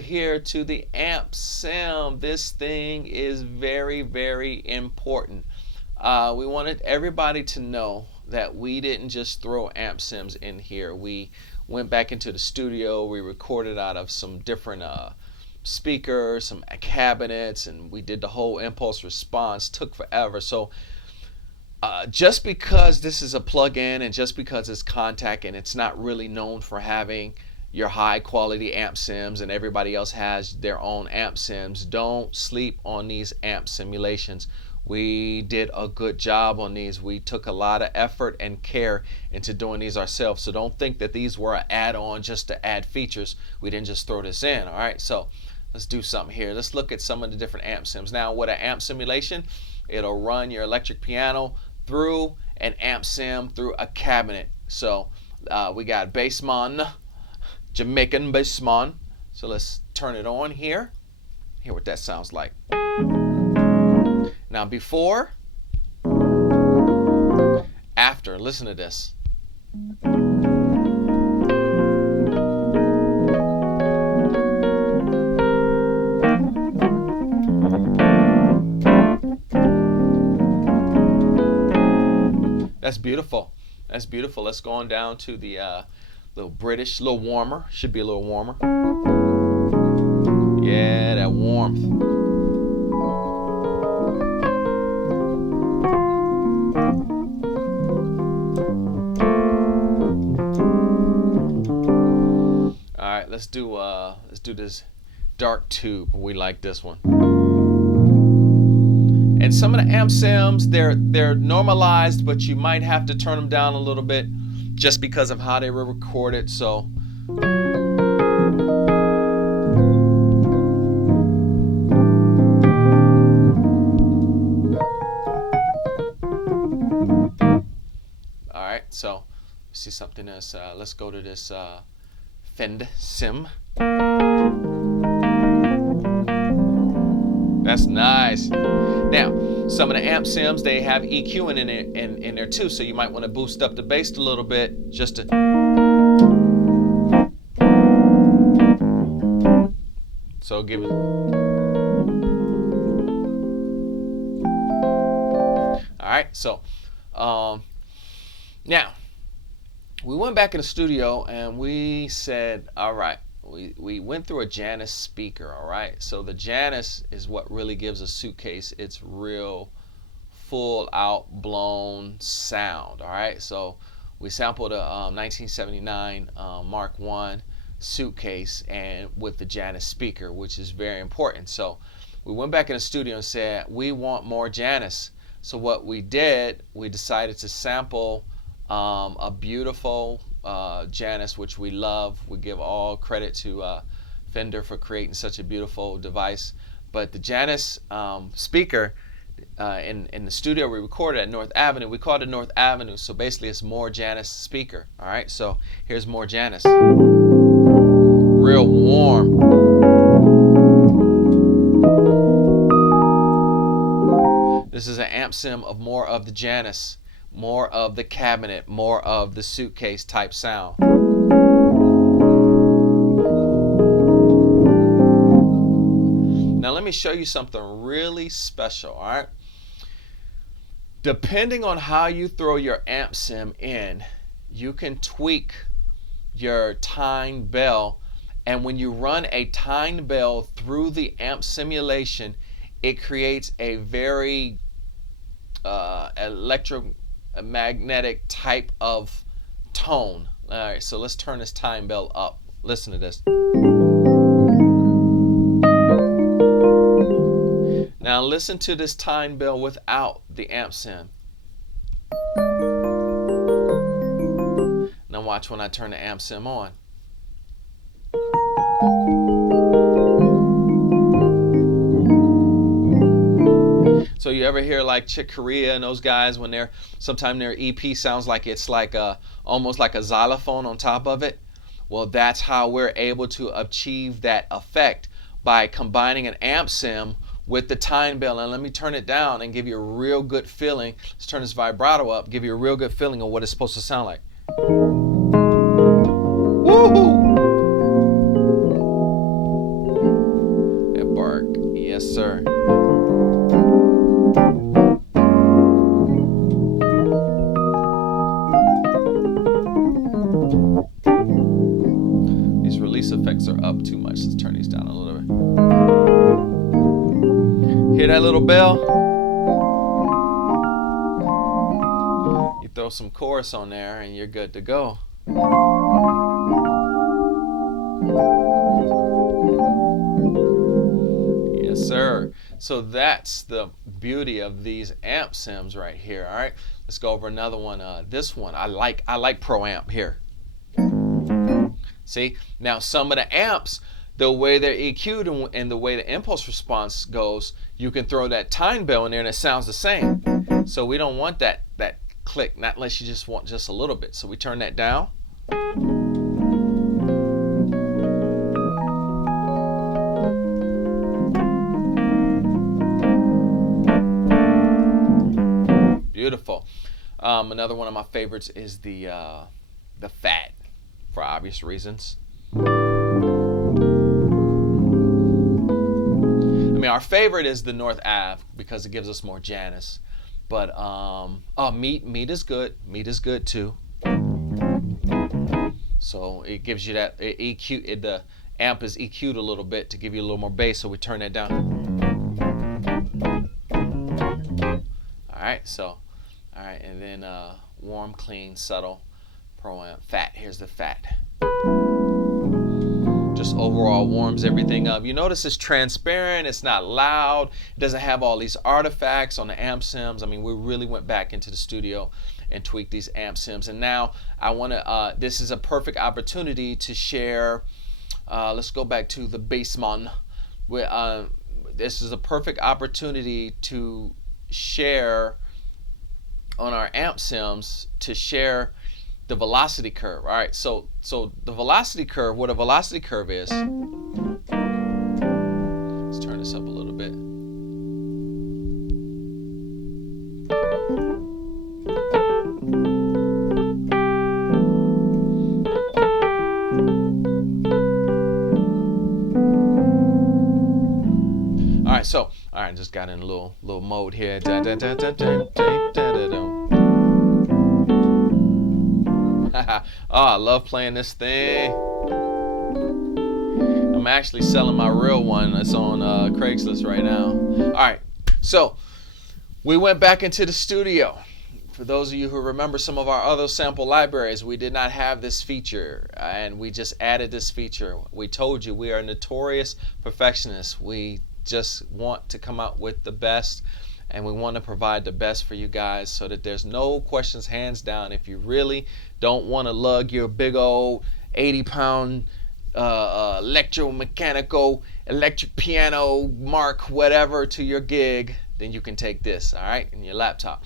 here to the amp sim. This thing is very, very important. We wanted everybody to know that we didn't just throw amp sims in here. We went back into the studio. We recorded out of some different speakers, some cabinets, and we did the whole impulse response. Took forever. So just because this is a plug-in and just because it's Kontakt and it's not really known for having your high quality amp sims and everybody else has their own amp sims, don't sleep on these amp simulations. We did a good job on these. We took a lot of effort and care into doing these ourselves. So don't think that these were an add-on just to add features. We didn't just throw this in. All right, so let's do something here. Let's look at some of the different amp sims. Now with an amp simulation, it'll run your electric piano through an amp sim through a cabinet. So we got Bassman, Jamaican Bassman. So let's turn it on here. Hear what that sounds like. Now before, after, listen to this. That's beautiful. That's beautiful. Let's go on down to the little British, a little warmer. Should be a little warmer. Yeah, that warmth. All right, let's do this dark tube. We like this one. And some of the amp sims, they're normalized, but you might have to turn them down a little bit just because of how they were recorded. So all right, so see something else. Let's go to this Fend sim. That's nice. Now, some of the amp sims, they have EQ in there too, so you might want to boost up the bass a little bit just to. So give it. All right, so now we went back in the studio and we said, all right. We went through a Janus speaker, all right? So the Janus is what really gives a Suitcase its real full out blown sound, all right? So we sampled a 1979 Mark I Suitcase and with the Janus speaker, which is very important. So we went back in the studio and said, we want more Janus. So what we did, we decided to sample a beautiful Janus, which we love. We give all credit to Fender for creating such a beautiful device. But the Janus speaker in the studio we recorded at North Avenue, we called it North Avenue. So basically it's more Janus speaker. All right, so here's more Janus. Real warm. This is an amp sim of more of the Janus, more of the cabinet, more of the Suitcase type sound. Now let me show you something really special, all right? Depending on how you throw your amp sim in, you can tweak your tine bell, and when you run a tine bell through the amp simulation, it creates a very electromagnetic type of tone. All right, so let's turn this tine bell up. Listen to this. Now listen to this tine bell without the amp sim. Now watch when I turn the amp sim on. So you ever hear like Chick Corea and those guys when they're sometimes their EP sounds like it's like almost like a xylophone on top of it? Well, that's how we're able to achieve that effect by combining an amp sim with the tine bell. And let me turn it down and give you a real good feeling. Let's turn this vibrato up, give you a real good feeling of what it's supposed to sound like. Woohoo! sir. These release effects are up too much. Let's turn these down a little bit. Hear that little bell? You throw some chorus on there and you're good to go. Yes, sir. So that's the beauty of these amp sims right here. All right, let's go over another one. This one I like Pro Amp here. See, now some of the amps, the way they're EQ'd and the way the impulse response goes, you can throw that time bell in there and it sounds the same. So we don't want that click, not unless you just want just a little bit. So we turn that down. Beautiful. Another one of my favorites is the Fat, for obvious reasons. I mean, our favorite is the North Ave because it gives us more Janus. But Meat is good. Meat is good too. So it gives you that EQ. The amp is EQ'd a little bit to give you a little more bass. So we turn that down. All right. So, all right, and then warm, clean, subtle, Pro Amp, Fat. Here's the Fat. Just overall warms everything up. You notice it's transparent, it's not loud, it doesn't have all these artifacts on the amp sims. I mean, we really went back into the studio and tweaked these amp sims. And now I want to, this is a perfect opportunity to share, let's go back to the Bassman. This is a perfect opportunity to share on our amp sims, to share the velocity curve. All right, so the velocity curve, what a velocity curve is, let's turn this up a little bit. All right, so I just got in a little mode here. Oh, I love playing this thing. I'm actually selling my real one that's on Craigslist right now. All right, so we went back into the studio. For those of you who remember some of our other sample libraries, we did not have this feature, and we just added this feature. We told you we are notorious perfectionists. We just want to come out with the best, and we want to provide the best for you guys so that there's no questions, hands down. If you really don't want to lug your big old 80-pound electromechanical, electric piano, Mark, whatever to your gig, then you can take this, all right, in your laptop.